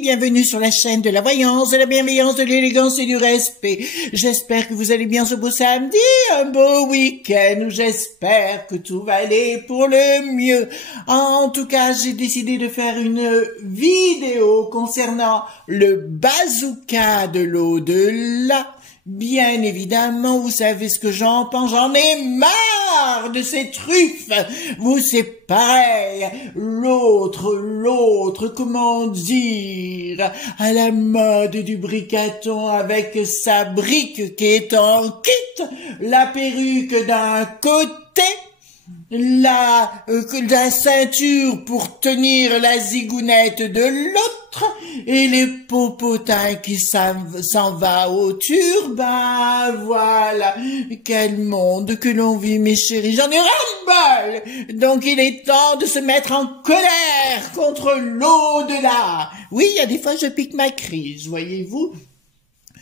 bienvenue sur la chaîne de la voyance, de la bienveillance, de l'élégance et du respect. J'espère que vous allez bien ce beau samedi, un beau week-end, où j'espère que tout va aller pour le mieux. En tout cas, j'ai décidé de faire une vidéo concernant le bazooka de l'au-delà. Bien évidemment, vous savez ce que j'en pense, j'en ai marre de ces truffes. Vous, c'est pareil. L'autre, comment dire, à la mode du bricaton avec sa brique qui est en kit, la perruque d'un côté, la ceinture pour tenir la zigounette de l'autre et les popotins qui s'en va au turbin. Voilà, quel monde que l'on vit, mes chéris, j'en ai ras-le-bol. Donc il est temps de se mettre en colère contre l'au-delà. Oui, il y a des fois je pique ma crise, voyez-vous.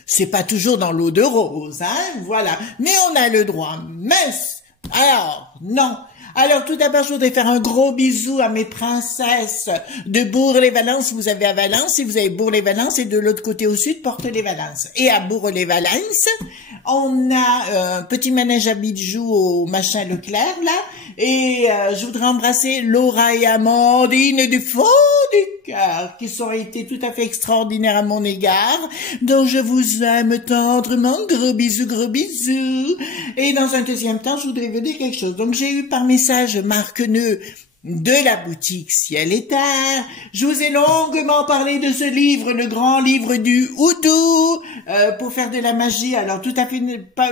C'est pas toujours dans l'eau de rose, hein, voilà, mais on a le droit, mince. Alors, non. Alors, tout d'abord, je voudrais faire un gros bisou à mes princesses de Bourg-les-Valences. Vous avez à Valence, et vous avez Bourg-les-Valences, et de l'autre côté au sud, Porte-les-Valences. Et à Bourg-les-Valences, on a un petit manège à bijoux au machin Leclerc, là. Et je voudrais embrasser Laura et Amandine du fond du cœur, qui ont été tout à fait extraordinaires à mon égard. Donc, je vous aime tendrement. Gros bisous, gros bisous. Et dans un deuxième temps, je voudrais vous dire quelque chose. Donc, j'ai eu par message Marc Neu de la boutique Ciel et Terre. Je vous ai longuement parlé de ce livre, le grand livre du houdou, pour faire de la magie. Alors, tout à fait pas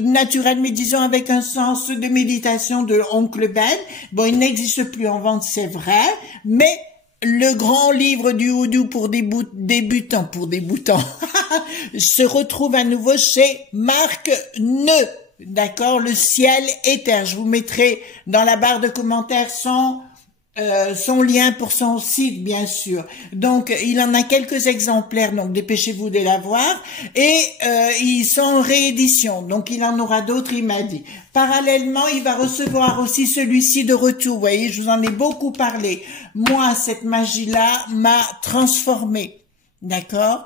naturel, mais disons avec un sens de méditation de Oncle Ben. Bon, il n'existe plus en vente, c'est vrai, mais le grand livre du houdou pour débutants, se retrouve à nouveau chez Marc Neu. D'accord, le Ciel et Terre. Je vous mettrai dans la barre de commentaires son lien pour son site, bien sûr. Donc, il en a quelques exemplaires, donc dépêchez-vous de l'avoir. Et ils sont en réédition, donc il en aura d'autres, il m'a dit. Parallèlement, il va recevoir aussi celui-ci de retour. Vous voyez, je vous en ai beaucoup parlé. Moi, cette magie-là m'a transformée. D'accord,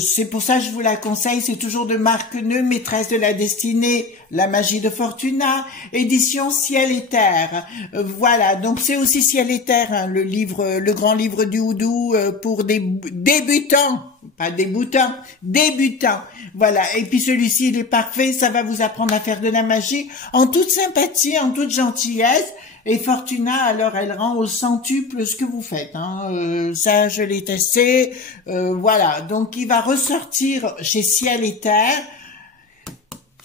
c'est pour ça que je vous la conseille, c'est toujours de Marc Neu, maîtresse de la destinée, la magie de Fortuna, édition Ciel et Terre. Voilà, donc c'est aussi Ciel et Terre, hein, le livre, le grand livre du houdou pour des débutants, pas déboutants, débutants. Voilà, et puis celui-ci, il est parfait, ça va vous apprendre à faire de la magie en toute sympathie, en toute gentillesse. Et Fortuna, alors, elle rend au centuple ce que vous faites. Hein. Ça, je l'ai testé. Voilà, donc il va ressortir chez Ciel et Terre.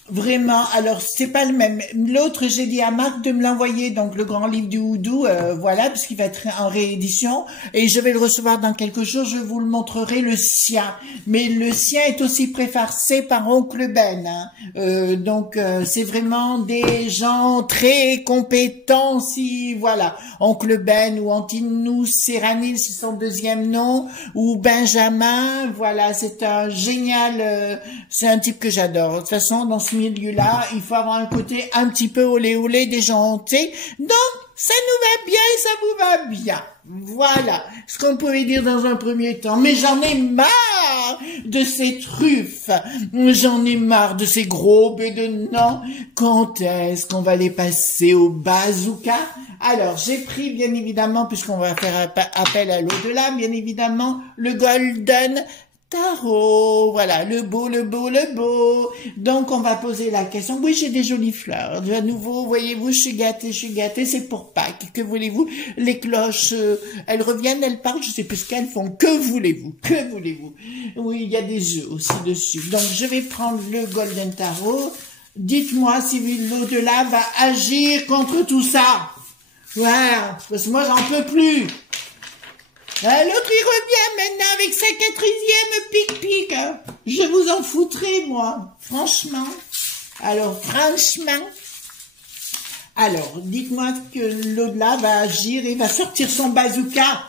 Vraiment, alors c'est pas le même. L'autre, j'ai dit à Marc de me l'envoyer, donc le grand livre du houdou, voilà, parce qu'il va être en réédition, et je vais le recevoir dans quelques jours, je vous le montrerai, le sien. Mais le sien est aussi préfacé par Oncle Ben, hein. Donc c'est vraiment des gens très compétents, si, voilà, Oncle Ben ou Antinous Serranil, c'est son deuxième nom, ou Benjamin, voilà, c'est un génial, c'est un type que j'adore. De toute façon, dans ce milieu-là, il faut avoir un côté un petit peu olé déjanté. Donc, ça nous va bien et ça vous va bien. Voilà ce qu'on pouvait dire dans un premier temps. Mais j'en ai marre de ces truffes. J'en ai marre de ces gros bedonnants. Quand est-ce qu'on va les passer au bazooka? Alors, j'ai pris, bien évidemment, puisqu'on va faire appel à l'au-delà, bien évidemment, le Golden Tarot, voilà, le beau. Donc, on va poser la question. Oui, j'ai des jolies fleurs. De nouveau, voyez-vous, je suis gâtée, c'est pour Pâques. Que voulez-vous? Les cloches, elles reviennent, elles parlent, je sais plus ce qu'elles font. Que voulez-vous? Oui, il y a des œufs aussi dessus. Donc, je vais prendre le Golden Tarot. Dites-moi si l'au-delà va agir contre tout ça. Voilà, parce que moi, j'en peux plus. L'autre, il revient maintenant avec sa quatrième pic-pic. Hein. Je vous en foutrai, moi. Franchement. Alors, dites-moi que l'au-delà va agir et va sortir son bazooka.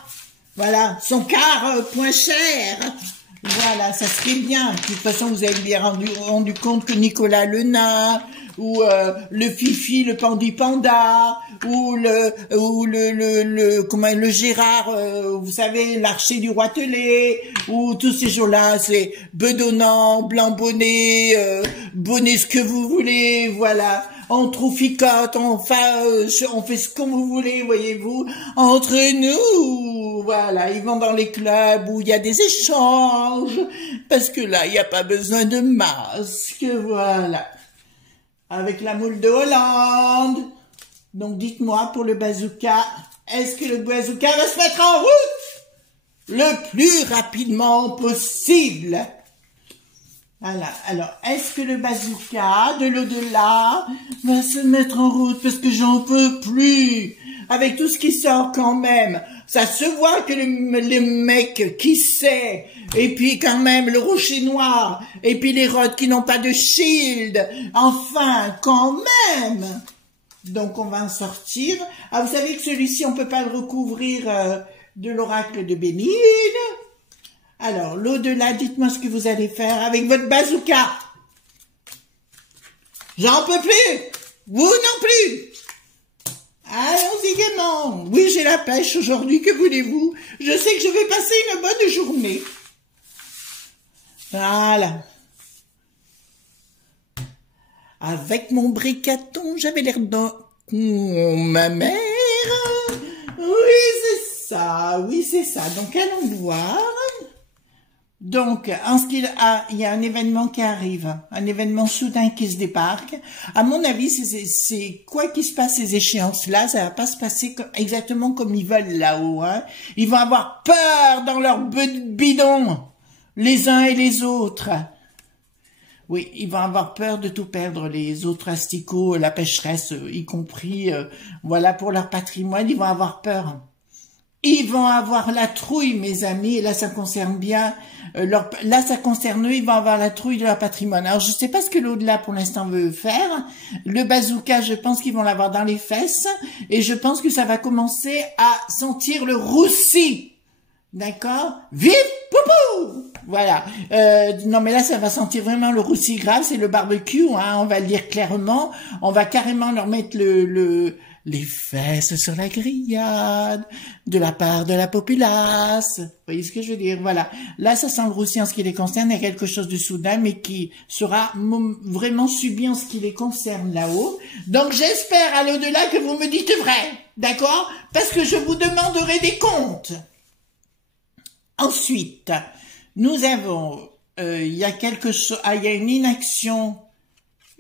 Voilà, son quart point cher. Voilà, ça serait bien. De toute façon, vous avez bien rendu compte que Nicolas le nain, ou le Fifi, le Pandi Panda, ou le Gérard, vous savez, l'archer du roi Telé, ou tous ces jours-là, c'est bedonnant, blanc bonnet, bonnet ce que vous voulez, voilà. On trouficote, on fait ce que vous voulez, voyez-vous, entre nous, voilà, ils vont dans les clubs où il y a des échanges, parce que là, il n'y a pas besoin de masque, voilà, avec la moule de Hollande. Donc dites-moi, pour le bazooka, est-ce que le bazooka va se mettre en route le plus rapidement possible? Voilà, alors, est-ce que le bazooka de l'au-delà va se mettre en route parce que j'en peux plus avec tout ce qui sort quand même. Ça se voit que les mecs qui sait, et puis quand même le rocher noir, et puis les rods qui n'ont pas de shield, enfin, quand même. Donc on va en sortir. Ah, vous savez que celui-ci, on peut pas le recouvrir de l'oracle de Bénil. Alors, l'au-delà, dites-moi ce que vous allez faire avec votre bazooka. J'en peux plus. Vous non plus. Allons-y gaiement. Oui, j'ai la pêche aujourd'hui, que voulez-vous? Je sais que je vais passer une bonne journée. Voilà. Avec mon bricaton, j'avais l'air d'un... ma mère. Oui, c'est ça. Donc, allons voir. Donc, en ce qu'il a, il y a un événement qui arrive, un événement soudain qui se débarque. À mon avis, c'est quoi qui se passe ces échéances-là, ça va pas se passer exactement comme ils veulent là-haut. Hein. Ils vont avoir peur dans leur bidon, les uns et les autres. Oui, ils vont avoir peur de tout perdre, les autres asticots, la pécheresse, y compris, voilà, pour leur patrimoine, ils vont avoir peur. Ils vont avoir la trouille, mes amis, et là ça concerne bien, là ça concerne eux, ils vont avoir la trouille de leur patrimoine. Alors je sais pas ce que l'au-delà pour l'instant veut faire, le bazooka je pense qu'ils vont l'avoir dans les fesses, et je pense que ça va commencer à sentir le roussi, d'accord? Vive poupou! Voilà, non mais là ça va sentir vraiment le roussi grave, c'est le barbecue, hein, on va le dire clairement, on va carrément leur mettre les fesses sur la grillade, de la part de la populace. Vous voyez ce que je veux dire? Voilà. Là, ça sent le roussi en ce qui les concerne. Il y a quelque chose de soudain, mais qui sera vraiment subi en ce qui les concerne là-haut. Donc, j'espère à l'au-delà que vous me dites vrai. D'accord? Parce que je vous demanderai des comptes. Ensuite, nous avons, il y a quelque chose, il y a une inaction.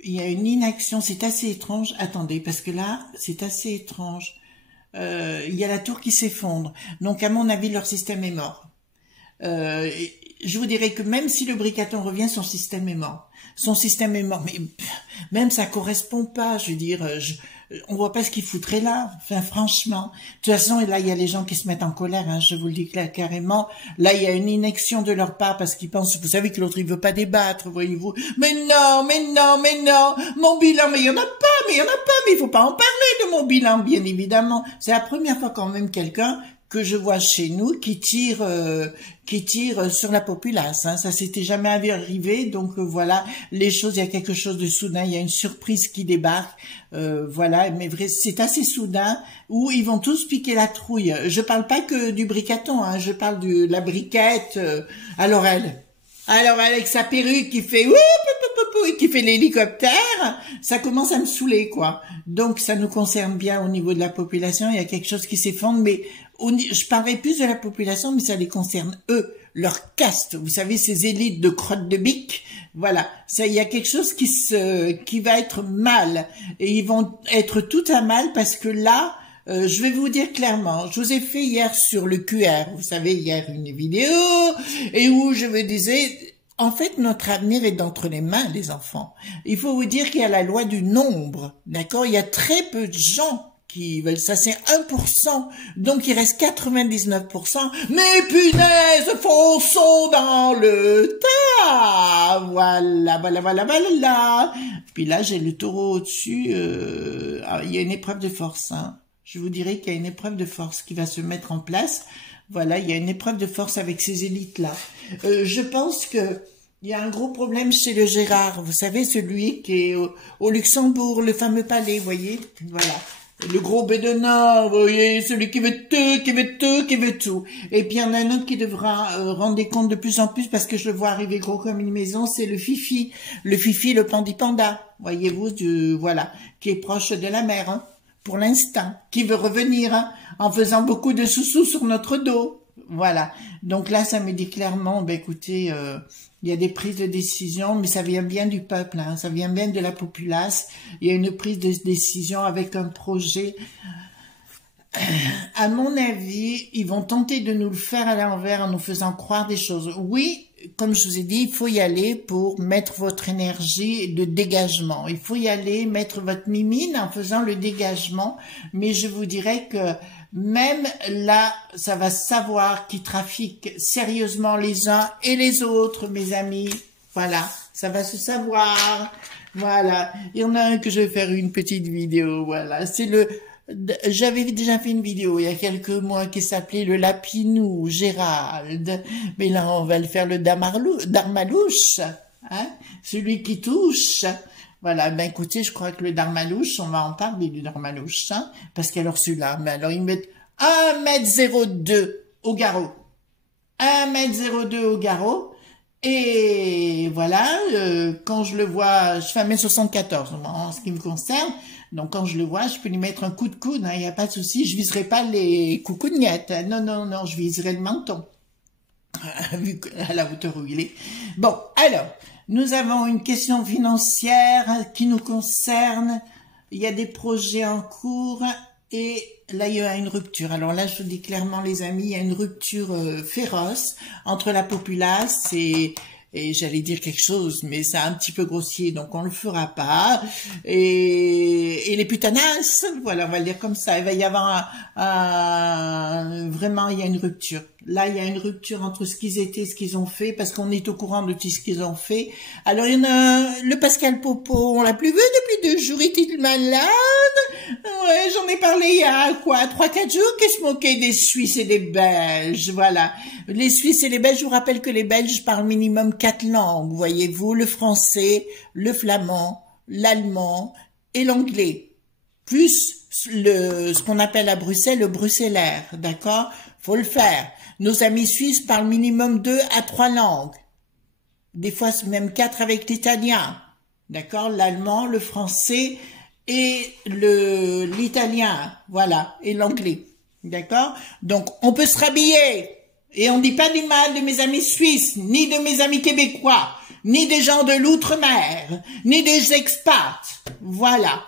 Il y a une inaction, c'est assez étrange. Attendez, parce que là, c'est assez étrange. Il y a la tour qui s'effondre. Donc, à mon avis, leur système est mort. Je vous dirais que même si le bricaton revient, son système est mort. Son système est mort. Mais même ça correspond pas. Je veux dire, on voit pas ce qu'il foutrait là. Enfin, franchement. De toute façon, là, il y a les gens qui se mettent en colère. Hein, je vous le dis là, carrément. Là, il y a une inaction de leur part parce qu'ils pensent, vous savez que l'autre, il veut pas débattre, voyez-vous. Mais non, mais non, mais non. Mon bilan, mais il y en a pas, mais il faut pas en parler de mon bilan, bien évidemment. C'est la première fois quand même quelqu'un que je vois chez nous qui tire sur la populace. Hein. Ça s'était jamais arrivé, donc voilà, les choses, il y a quelque chose de soudain, il y a une surprise qui débarque, voilà, mais c'est assez soudain, où ils vont tous piquer la trouille. Je parle pas que du bricaton, hein, je parle de la briquette, alors avec sa perruque qui fait qui fait l'hélicoptère, ça commence à me saouler, quoi. Donc, ça nous concerne bien au niveau de la population. Il y a quelque chose qui s'effondre, mais je parlerai plus de la population, mais ça les concerne eux, leur caste. Vous savez, ces élites de crottes de bique. Voilà. Ça, il y a quelque chose qui va être mal. Et ils vont être tout à mal parce que là, je vais vous dire clairement, je vous ai fait hier sur le QR, vous savez, hier une vidéo, et où je vous disais, en fait, notre avenir est d'entre les mains, les enfants. Il faut vous dire qu'il y a la loi du nombre, d'accord? Il y a très peu de gens qui veulent ça, c'est 1%, donc il reste 99%, mais punaise, fonçons dans le tas, voilà. Puis là, j'ai le taureau au-dessus, il y a une épreuve de force, hein. Je vous dirais qu'il y a une épreuve de force qui va se mettre en place. Voilà, il y a une épreuve de force avec ces élites-là. Je pense que il y a un gros problème chez le Gérard. Vous savez, celui qui est au Luxembourg, le fameux palais, vous voyez. Voilà. Le gros bédonnant, vous voyez, celui qui veut tout, qui veut tout, qui veut tout. Et puis il y en a un autre qui devra rendre des comptes de plus en plus parce que je le vois arriver gros comme une maison, c'est le Fifi. Le Fifi, le pandipanda, voyez-vous, voilà, qui est proche de la mer, hein, pour l'instant, qui veut revenir, hein, en faisant beaucoup de sous-sous sur notre dos. Voilà. Donc là, ça me dit clairement, ben écoutez, il y a des prises de décision, mais ça vient bien du peuple, hein, ça vient bien de la populace. Il y a une prise de décision avec un projet. À mon avis, ils vont tenter de nous le faire à l'envers en nous faisant croire des choses. Oui, comme je vous ai dit, il faut y aller pour mettre votre énergie de dégagement. Il faut y aller, mettre votre mimine en faisant le dégagement. Mais je vous dirais que même là, ça va savoir qui trafiquent sérieusement les uns et les autres, mes amis. Voilà, ça va se savoir. Voilà, il y en a un que je vais faire une petite vidéo. Voilà, c'est j'avais déjà fait une vidéo il y a quelques mois qui s'appelait le Lapinou Gérald. Mais là, on va le faire le Darmalouche, hein, celui qui touche. Voilà, ben écoutez, je crois que le Darmalouche, on va en parler du Darmalouche, hein, parce qu'alors celui-là, mais alors ils mettent 1,02 m au garrot. 1,02 m au garrot. Et voilà, quand je le vois, je fais 1,74 m en ce qui me concerne. Donc quand je le vois, je peux lui mettre un coup de coude, hein, il n'y a pas de souci, je viserai pas les coucougnettes. Hein, non, non, non, je viserai le menton. Vu à la hauteur où il est. Bon, alors, nous avons une question financière qui nous concerne. Il y a des projets en cours et là, il y a une rupture. Alors là, je vous dis clairement, les amis, il y a une rupture féroce entre la populace et j'allais dire quelque chose, mais c'est un petit peu grossier, donc on le fera pas. Et les putanasses, voilà, on va le dire comme ça. Il va y avoir vraiment, il y a une rupture. Là, il y a une rupture entre ce qu'ils étaient et ce qu'ils ont fait, parce qu'on est au courant de tout ce qu'ils ont fait. Alors, il y en a le Pascal Popo, on l'a plus vu depuis 2 jours, il était malade. Ouais, j'en ai parlé il y a quoi, 3-4 jours, qui se moquait des Suisses et des Belges, voilà. Les Suisses et les Belges, je vous rappelle que les Belges parlent minimum 4 langues, voyez-vous, le français, le flamand, l'allemand et l'anglais. Plus ce qu'on appelle à Bruxelles, le bruxellaire, d'accord? Faut le faire. Nos amis suisses parlent minimum 2 à 3 langues. Des fois, même 4 avec l'italien. D'accord? L'allemand, le français et l'italien. Voilà. Et l'anglais. D'accord? Donc, on peut se rhabiller. Et on dit pas du mal de mes amis suisses, ni de mes amis québécois, ni des gens de l'outre-mer, ni des expats. Voilà.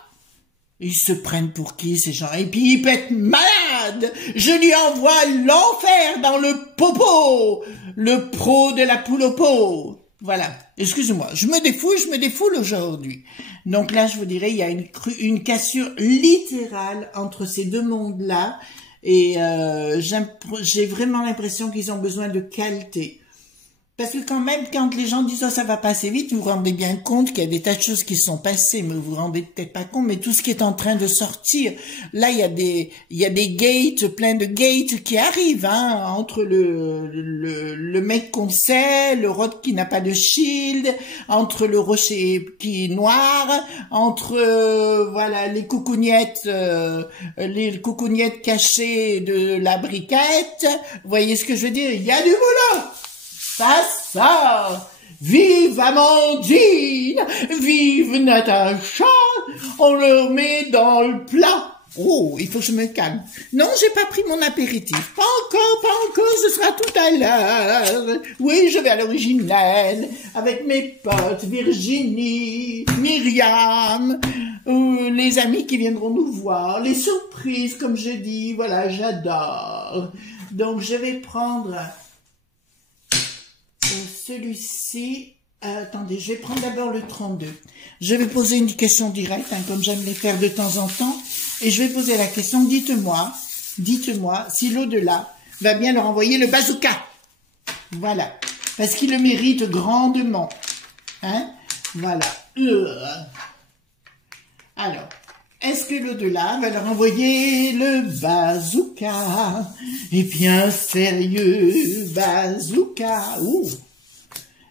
Ils se prennent pour qui, ces gens? Et puis, ils pètent malade. Je lui envoie l'enfer dans le popo. Le pro de la poule au pot. Voilà. Excusez-moi. Je me défoule aujourd'hui. Donc là, je vous dirais, il y a une cassure littérale entre ces deux mondes-là. Et j'ai vraiment l'impression qu'ils ont besoin de qualité. Parce que quand même, quand les gens disent « oh, ça va passer vite », vous vous rendez bien compte qu'il y a des tas de choses qui sont passées, mais vous vous rendez peut-être pas compte, mais tout ce qui est en train de sortir, là, il y a des gates, plein de gates qui arrivent, hein, entre le mec qu'on sait, le rod qui n'a pas de shield, entre le rocher qui est noir, entre, voilà, les coucougnettes cachées de la briquette. Vous voyez ce que je veux dire? Il y a du boulot! Ça sort. Vive Amandine, vive Natacha, on le met dans le plat. Oh, il faut que je me calme. Non, j'ai pas pris mon apéritif. Pas encore, ce sera tout à l'heure. Oui, je vais à l'original, avec mes potes, Virginie, Myriam, les amis qui viendront nous voir, les surprises, comme je dis, voilà, j'adore. Donc, je vais prendre celui-ci, attendez, je vais prendre d'abord le 32. Je vais poser une question directe, hein, comme j'aime les faire de temps en temps, et je vais poser la question, dites-moi si l'au-delà va bien leur envoyer le bazooka. Voilà, parce qu'il le mérite grandement. Hein, voilà. Alors, Est-ce que l'au-delà va leur envoyer le bazooka? Et bien sérieux bazooka. Ouh.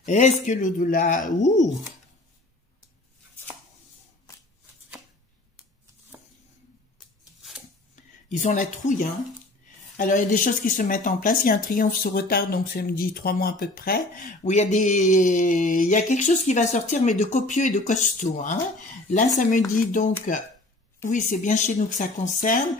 Est-ce que l'au-delà... Ouh. Ils ont la trouille, hein. Alors, il y a des choses qui se mettent en place. Il y a un triomphe sur retard, donc ça me dit 3 mois à peu près. Où il y a quelque chose qui va sortir, mais de copieux et de costaud, hein. Là, ça me dit donc... Oui, c'est bien chez nous que ça concerne.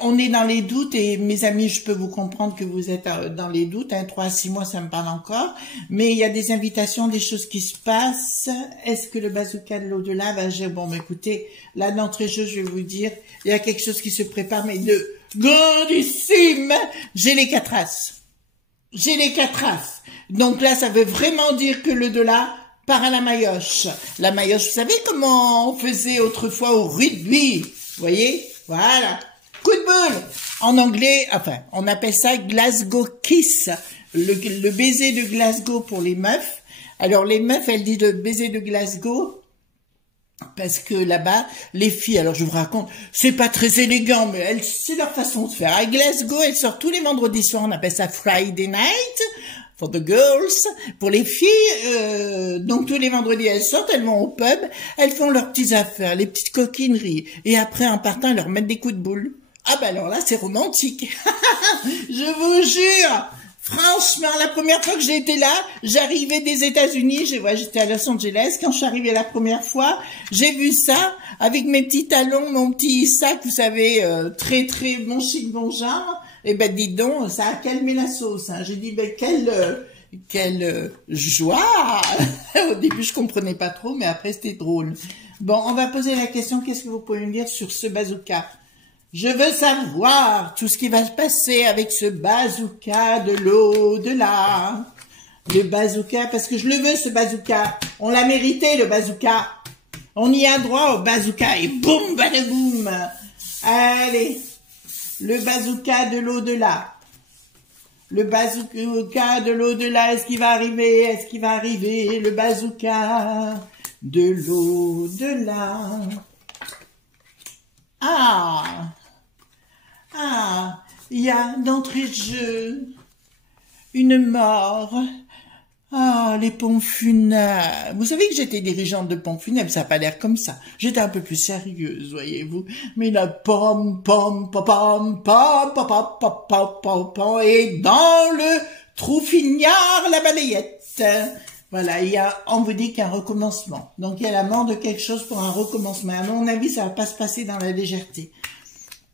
On est dans les doutes et mes amis, je peux vous comprendre que vous êtes dans les doutes. 3 à 6 mois, ça me parle encore. Mais il y a des invitations, des choses qui se passent. Est-ce que le bazooka de l'au-delà va agir? Bon, écoutez, là, d'entrée de jeu, je vais vous dire, il y a quelque chose qui se prépare, mais de grandissime. J'ai les 4 as. J'ai les 4 as. Donc là, ça veut vraiment dire que l'au-delà part à la maillotche. La maillotche, vous savez comment on faisait autrefois au rugby? Vous voyez? Voilà. Coup de boule. En anglais, enfin, on appelle ça Glasgow Kiss. Le baiser de Glasgow pour les meufs. Alors, les meufs, elles disent le baiser de Glasgow parce que là-bas, les filles, alors je vous raconte, c'est pas très élégant, mais c'est leur façon de faire. À Glasgow, elles sortent tous les vendredis soirs, on appelle ça Friday night. For the girls, pour les filles, donc tous les vendredis elles sortent, elles vont au pub, elles font leurs petites affaires, les petites coquineries, et après en partant elles leur mettent des coups de boule. Ah ben alors là c'est romantique, je vous jure. Franchement, la première fois que j'ai été là, j'arrivais des États-Unis, j'étais à Los Angeles, quand je suis arrivée la première fois, j'ai vu ça, avec mes petits talons, mon petit sac, vous savez, très très bon chic, bon genre. Eh ben, dis donc, ça a calmé la sauce, hein. J'ai dit, ben, quelle joie! Au début, je comprenais pas trop, mais après, c'était drôle. Bon, on va poser la question, qu'est-ce que vous pouvez me dire sur ce bazooka? Je veux savoir tout ce qui va se passer avec ce bazooka de l'au-delà. Le bazooka, parce que je le veux, ce bazooka. On l'a mérité, le bazooka. On y a droit au bazooka, et boum, badaboum. Allez. Le bazooka de l'au-delà. Le bazooka de l'au-delà, est-ce qu'il va arriver? Est-ce qu'il va arriver? Le bazooka de l'au-delà. Il y a d'entrée de jeu une mort. Les pompes funèbres. Vous savez que j'étais dirigeante de pompes funèbres, ça n'a pas l'air comme ça. J'étais un peu plus sérieuse, voyez-vous. Mais la pom, pom, pom, pom, pom, pom, pom, pom, pom, pom, pom, et dans le trou fignard, la balayette. Voilà, on vous dit qu'il y a un recommencement. Donc il y a la mort de quelque chose pour un recommencement. À mon avis, ça va pas se passer dans la légèreté.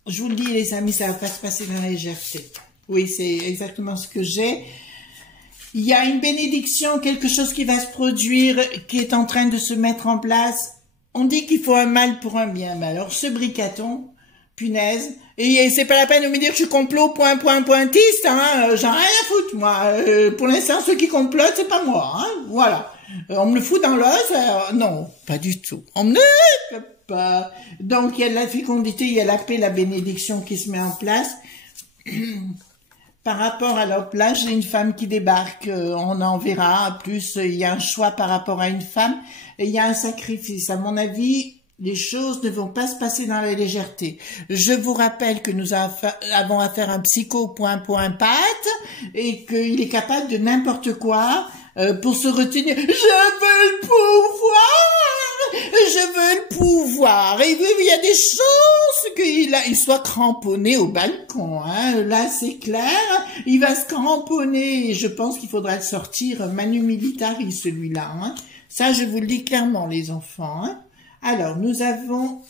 Je vous le dis, les amis, ça va pas se passer dans la légèreté. Oui, c'est exactement ce que j'ai. Il y a une bénédiction, quelque chose qui va se produire, qui est en train de se mettre en place. On dit qu'il faut un mal pour un bien. Mais alors, ce bricaton, punaise, et c'est pas la peine de me dire que je suis complot, pointiste, hein, j'en ai rien à foutre, moi. Pour l'instant, ceux qui complotent, c'est pas moi, hein, voilà. On me le fout dans l'os, non, pas du tout. On me le pas. Donc, il y a de la fécondité, il y a la paix, la bénédiction qui se met en place. Par rapport à leur place, j'ai une femme qui débarque, on en verra. Plus, il y a un choix par rapport à une femme, et il y a un sacrifice. À mon avis, les choses ne vont pas se passer dans la légèreté. Je vous rappelle que nous avons affaire à un psycho pâte, et qu'il est capable de n'importe quoi pour se retenir. Je veux le pouvoir! Je veux le pouvoir. Et il y a des chances qu'il soit cramponné au balcon. Hein. Là, c'est clair. Il va se cramponner. Et je pense qu'il faudra le sortir manu militari, celui-là. Hein. Ça, je vous le dis clairement, les enfants. Hein. Alors, nous avons...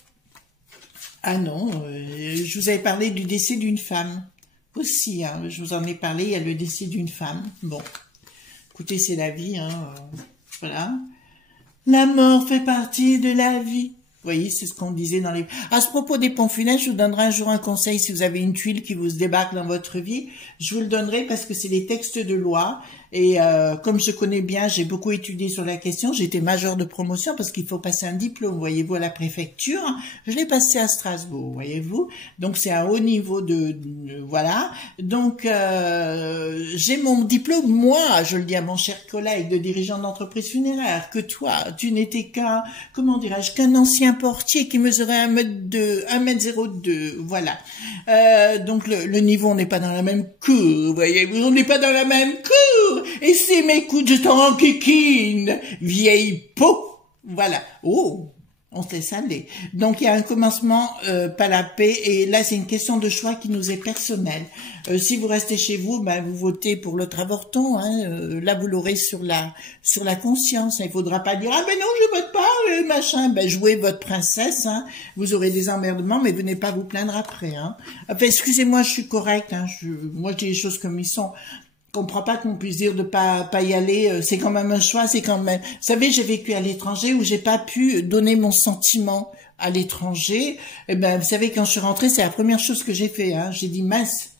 Ah non, je vous avais parlé du décès d'une femme. Aussi, hein, je vous en ai parlé, il y a le décès d'une femme. Bon, écoutez, c'est la vie. Hein. Voilà. La mort fait partie de la vie. Vous voyez, c'est ce qu'on disait dans les... À ce propos des pompes funèbres, je vous donnerai un jour un conseil si vous avez une tuile qui vous débarque dans votre vie. Je vous le donnerai parce que c'est les textes de loi. Et comme je connais bien, j'ai beaucoup étudié sur la question, j'étais majeure de promotion parce qu'il faut passer un diplôme, voyez-vous, à la préfecture. Je l'ai passé à Strasbourg, voyez-vous. Donc c'est un haut niveau voilà. Donc j'ai mon diplôme, moi, je le dis à mon cher collègue de dirigeant d'entreprise funéraire, que toi, tu n'étais qu'un, comment dirais-je, qu'un ancien portier qui mesurait 1m02, voilà. Donc le niveau, on n'est pas dans la même cour, voyez-vous, on n'est pas dans la même cour. Et si m'écoute, je t'en kikine, vieille peau, voilà. Oh, on se laisse aller. Donc il y a un commencement, pas la paix, et là c'est une question de choix qui nous est personnelle. Si vous restez chez vous, ben vous votez pour l'autre avorton, hein. Là vous l'aurez sur la conscience. Il faudra pas dire ah ben non je vote pas, machin. Ben jouez votre princesse, hein. Vous aurez des emmerdements, mais venez pas vous plaindre après, hein. Enfin excusez-moi, je suis correcte, hein. Moi je dis les choses comme ils sont. Je comprends pas qu'on puisse dire de pas y aller, c'est quand même un choix, c'est quand même. Vous savez, j'ai vécu à l'étranger où j'ai pas pu donner mon sentiment à l'étranger. Eh ben, vous savez, quand je suis rentrée, c'est la première chose que j'ai fait, hein. J'ai dit mince,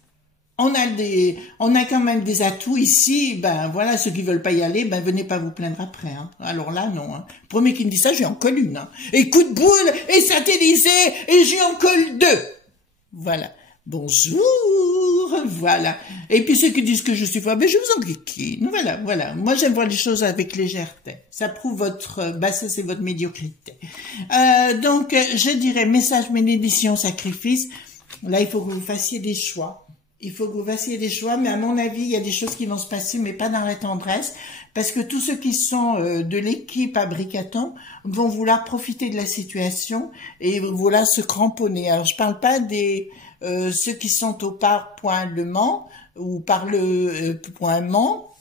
on a quand même des atouts ici, ben voilà, ceux qui veulent pas y aller, ben venez pas vous plaindre après, hein. Alors là, non, hein. Le premier qui me dit ça, j'ai en colle une, hein. Et coup de boule, et satellisé, et j'ai en colle deux. Voilà. Bonjour, voilà. Et puis ceux qui disent que je suis folle, ben je vous en kikine. Voilà, voilà. Moi j'aime voir les choses avec légèreté. Ça prouve votre bassesse et votre médiocrité. Donc je dirais message, bénédiction, sacrifice. Là il faut que vous fassiez des choix. Il faut que vous fassiez des choix, mais à mon avis il y a des choses qui vont se passer, mais pas dans la tendresse, parce que tous ceux qui sont de l'équipe à Bricaton vont vouloir profiter de la situation et vouloir se cramponner. Alors je parle pas des ceux qui sont au Par.le-Mans ou par le point Mans,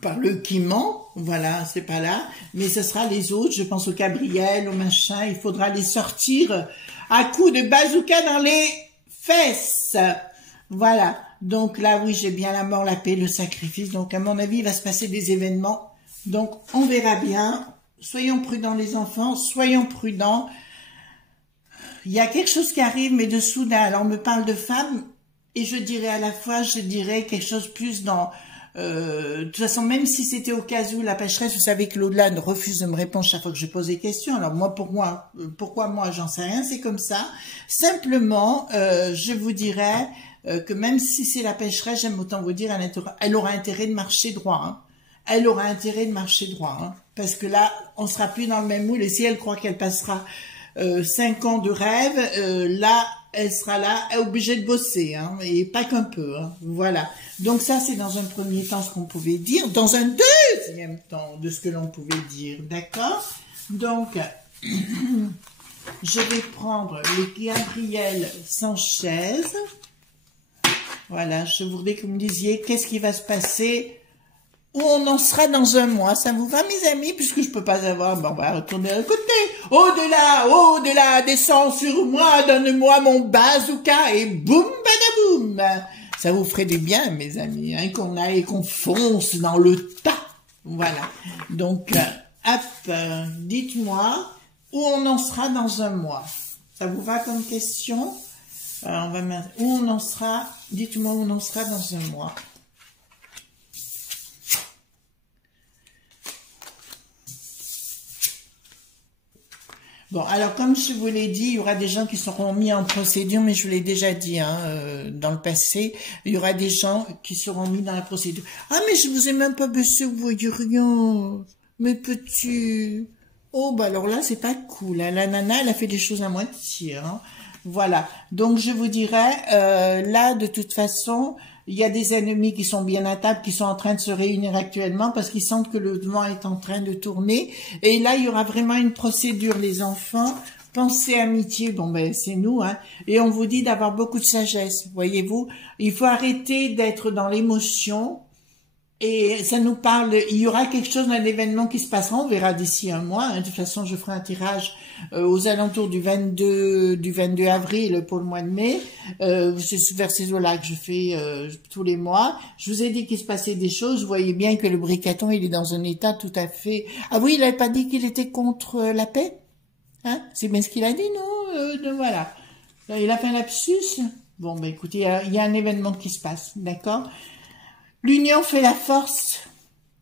par le qui ment, voilà, c'est pas là, mais ce sera les autres, je pense au Cabriel, au machin, il faudra les sortir à coups de bazooka dans les fesses, voilà. Donc là, oui, j'ai bien la mort, la paix, le sacrifice, donc à mon avis, il va se passer des événements, donc on verra bien, soyons prudents les enfants, soyons prudents. Il y a quelque chose qui arrive, mais de soudain. Alors, on me parle de femmes, et je dirais à la fois, je dirais quelque chose plus dans... de toute façon, même si c'était au cas où la pécheresse, vous savez que l'au-delà refuse de me répondre chaque fois que je pose des questions. Alors moi, pourquoi moi, j'en sais rien, c'est comme ça. Simplement, je vous dirais que même si c'est la pécheresse, j'aime autant vous dire, elle aura intérêt de marcher droit, hein. Elle aura intérêt de marcher droit, hein. Parce que là, on sera plus dans le même moule, et si elle croit qu'elle passera 5 ans de rêve, là, elle sera là, obligée de bosser, hein, et pas qu'un peu, hein, voilà. Donc ça, c'est dans un premier temps ce qu'on pouvait dire, dans un deuxième temps de ce que l'on pouvait dire, d'accord? Donc, je vais prendre les Gabriel Sanchez, voilà, je voudrais que vous me disiez qu'est-ce qui va se passer, où on en sera dans un mois. Ça vous va, mes amis? Puisque je peux pas avoir, bon, on va retourner à côté. Au-delà, descends sur moi, donne-moi mon bazooka et boum, badaboum. Ça vous ferait du bien, mes amis, hein, qu'on aille, qu'on fonce dans le tas. Voilà. Donc, hop, dites-moi où on en sera dans un mois. Ça vous va comme question? Alors, on va mettre où on en sera. Dites-moi où on en sera dans un mois. Bon, alors comme je vous l'ai dit, il y aura des gens qui seront mis en procédure, mais je vous l'ai déjà dit hein, dans le passé, il y aura des gens qui seront mis dans la procédure. Ah, mais je vous ai même pas baissé, vous voyez rien, mes petits. Oh, bah alors là, c'est pas cool. Hein. La nana, elle a fait des choses à moitié. Hein. Voilà. Donc, je vous dirais, là, de toute façon, il y a des ennemis qui sont bien à table, qui sont en train de se réunir actuellement parce qu'ils sentent que le vent est en train de tourner. Et là, il y aura vraiment une procédure, les enfants. Pensez amitié, bon ben c'est nous, hein. Et on vous dit d'avoir beaucoup de sagesse, voyez-vous. Il faut arrêter d'être dans l'émotion. Et ça nous parle, il y aura quelque chose d'un événement qui se passera, on verra d'ici un mois. Hein. De toute façon, je ferai un tirage aux alentours du 22 avril pour le mois de mai. C'est vers ces eaux-là que je fais tous les mois. Je vous ai dit qu'il se passait des choses. Vous voyez bien que le Bricaton, il est dans un état tout à fait... Ah oui, il n'avait pas dit qu'il était contre la paix, hein? C'est bien ce qu'il a dit, non? Voilà. Il a fait un lapsus. Bon, ben écoutez, il y a un événement qui se passe, d'accord? L'union fait la force.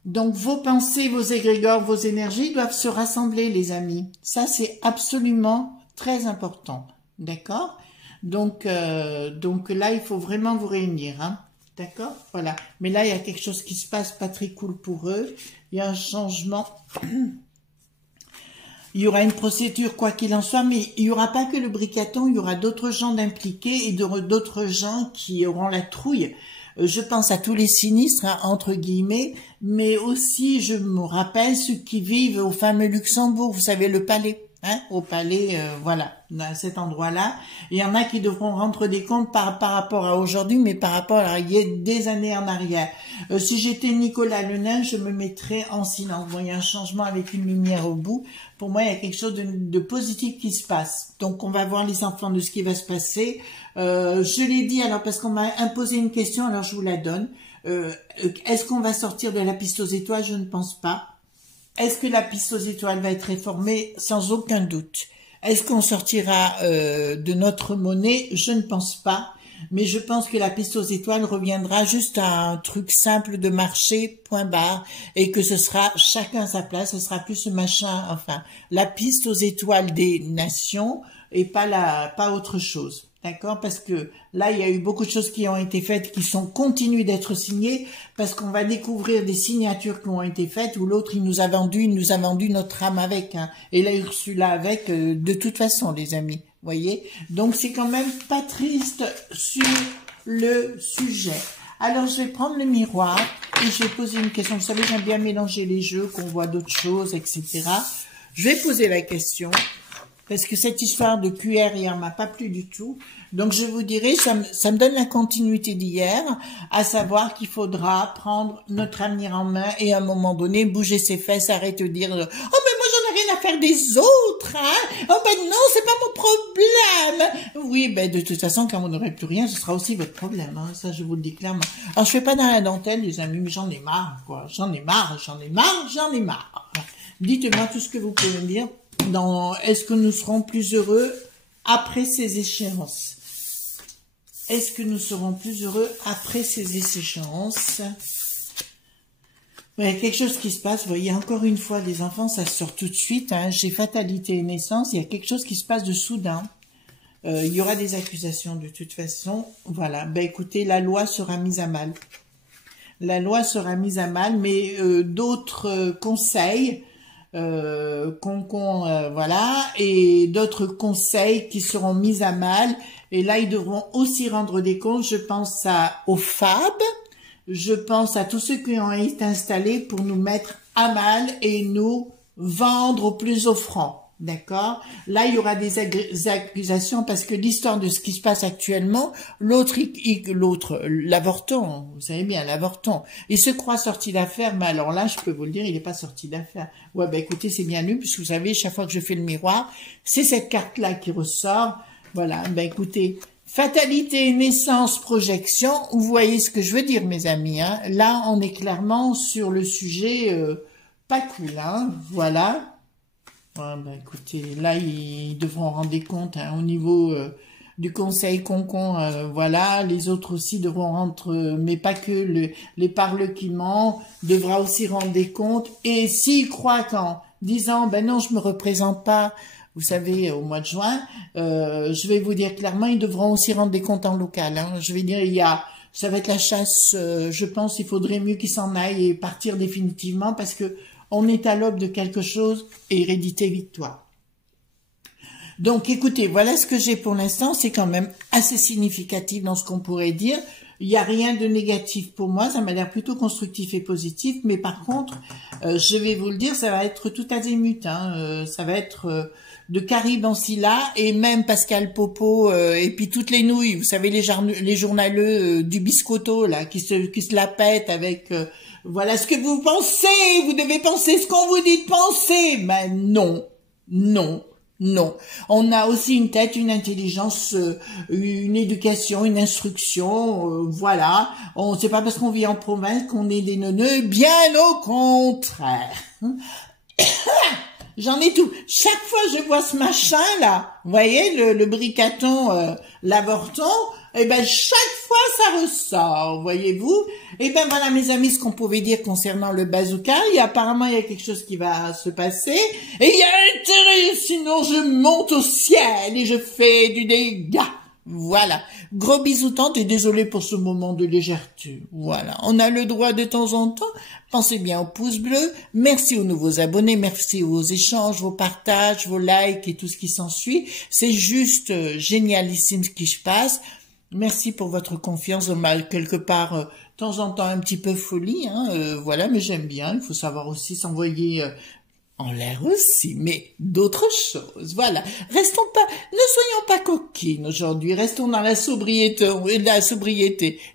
Donc, vos pensées, vos égrégores, vos énergies doivent se rassembler, les amis. Ça, c'est absolument très important. D'accord? Donc là, il faut vraiment vous réunir. Hein? D'accord? Voilà. Mais là, il y a quelque chose qui se passe pas très cool pour eux. Il y a un changement. Il y aura une procédure, quoi qu'il en soit, mais il n'y aura pas que le bricaton, il y aura d'autres gens d'impliqués et d'autres gens qui auront la trouille. Je pense à tous les sinistres, hein, entre guillemets, mais aussi, je me rappelle ceux qui vivent au fameux Luxembourg, vous savez, le palais, hein, au palais, voilà, à cet endroit-là. Il y en a qui devront rendre des comptes par rapport à aujourd'hui, mais par rapport à il y a des années en arrière. Si j'étais Nicolas Le Nain, je me mettrais en silence. Bon, il y a un changement avec une lumière au bout. Pour moi, il y a quelque chose de positif qui se passe. Donc, on va voir les enfants de ce qui va se passer. Je l'ai dit, alors, parce qu'on m'a imposé une question, alors je vous la donne. Est-ce qu'on va sortir de la piste aux étoiles? Je ne pense pas. Est-ce que la piste aux étoiles va être réformée? Sans aucun doute. Est-ce qu'on sortira de notre monnaie? Je ne pense pas. Mais je pense que la piste aux étoiles reviendra juste à un truc simple de marché, point barre, et que ce sera chacun à sa place, ce sera plus ce machin, enfin, la piste aux étoiles des nations et pas autre chose. D'accord? Parce que là, il y a eu beaucoup de choses qui ont été faites, qui continuent d'être signées, parce qu'on va découvrir des signatures qui ont été faites, où l'autre, il nous a vendu notre âme avec, hein, et là, Ursula avec, de toute façon, les amis. Voyez, donc c'est quand même pas triste sur le sujet. Alors je vais prendre le miroir et je vais poser une question. Vous savez, j'aime bien mélanger les jeux, qu'on voit d'autres choses, etc. Je vais poser la question parce que cette histoire de QR hier m'a pas plu du tout. Donc je vous dirai, ça me donne la continuité d'hier, à savoir qu'il faudra prendre notre avenir en main et à un moment donné bouger ses fesses, arrêter de dire oh mais moi j'en ai rien à faire des autres, hein. Oh ben non, c'est pas mon problème. Oui, ben de toute façon, quand vous n'aurez plus rien, ce sera aussi votre problème, hein. Ça je vous le dis clairement. Alors je fais pas dans la dentelle, les amis, mais j'en ai marre, quoi. J'en ai marre. Dites-moi tout ce que vous pouvez me dire. Est-ce que nous serons plus heureux après ces échéances? Est-ce que nous serons plus heureux après ces échéances? Il y a quelque chose qui se passe. Vous voyez, encore une fois, les enfants, ça sort tout de suite. Hein. J'ai fatalité et naissance. Il y a quelque chose qui se passe de soudain. Il y aura des accusations de toute façon. Voilà. Ben écoutez, la loi sera mise à mal. La loi sera mise à mal, mais d'autres conseils... voilà, et d'autres conseils qui seront mis à mal, et là ils devront aussi rendre des comptes. Je pense aux FAB, je pense à tous ceux qui ont été installés pour nous mettre à mal et nous vendre au plus offrant. D'accord? Là, il y aura des accusations parce que l'histoire de ce qui se passe actuellement, l'autre, l'avorton, vous savez bien, l'avorton, il se croit sorti d'affaires, mais alors là, je peux vous le dire, il n'est pas sorti d'affaires. Ouais, ben écoutez, c'est bien lu, puisque vous savez, chaque fois que je fais le miroir, c'est cette carte-là qui ressort. Voilà, ben écoutez, fatalité, naissance, projection, vous voyez ce que je veux dire, mes amis. Hein. Là, on est clairement sur le sujet pas cool, hein, voilà. Ouais, ben écoutez, là, ils devront rendre des comptes hein, au niveau du conseil concon, voilà, les autres aussi devront rendre, mais pas que les parlements devra aussi rendre des comptes, et s'ils croient qu'en disant, ben non, je me représente pas, vous savez, au mois de juin, je vais vous dire clairement, ils devront aussi rendre des comptes en local, hein. Je vais dire, ça va être la chasse, je pense, il faudrait mieux qu'ils s'en aillent et partir définitivement, parce que on est à l'aube de quelque chose, hérédité, victoire. Donc, écoutez, voilà ce que j'ai pour l'instant. C'est quand même assez significatif dans ce qu'on pourrait dire. Il n'y a rien de négatif pour moi. Ça m'a l'air plutôt constructif et positif. Mais par contre, je vais vous le dire, ça va être tout azimut. Hein. Ça va être de Carib en Scylla et même Pascal Popo et puis toutes les nouilles. Vous savez, les journaleux du biscotto là qui se la pètent avec... voilà ce que vous pensez, vous devez penser ce qu'on vous dit de penser. Mais non, non, non. On a aussi une tête, une intelligence, une éducation, une instruction, voilà. C'est pas parce qu'on vit en province qu'on est des neuneux, bien au contraire. J'en ai tout. Chaque fois que je vois ce machin là, vous voyez, le bricaton, l'avorton, eh ben chaque fois ça ressort, voyez-vous. Eh ben voilà mes amis, ce qu'on pouvait dire concernant le bazooka. Apparemment il y a quelque chose qui va se passer. Et il y a intérêt, sinon je monte au ciel et je fais du dégât. Voilà. Gros bisous tante et désolé pour ce moment de légèreté. Voilà. On a le droit de temps en temps. Pensez bien au pouce bleu. Merci aux nouveaux abonnés. Merci aux échanges, vos partages, vos likes et tout ce qui s'ensuit. C'est juste génialissime ce qui se passe. Merci pour votre confiance. On m'a quelque part, de temps en temps, un petit peu folie. Voilà, mais j'aime bien. Il faut savoir aussi s'envoyer... en l'air aussi, mais d'autres choses. Voilà. Ne soyons pas coquines aujourd'hui. Restons dans la sobriété.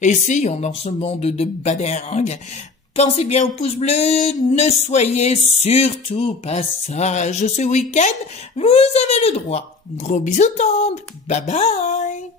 Essayons dans ce monde de badingue. Pensez bien au pouce bleu. Ne soyez surtout pas sages ce week-end. Vous avez le droit. Gros bisous tendres. Bye bye.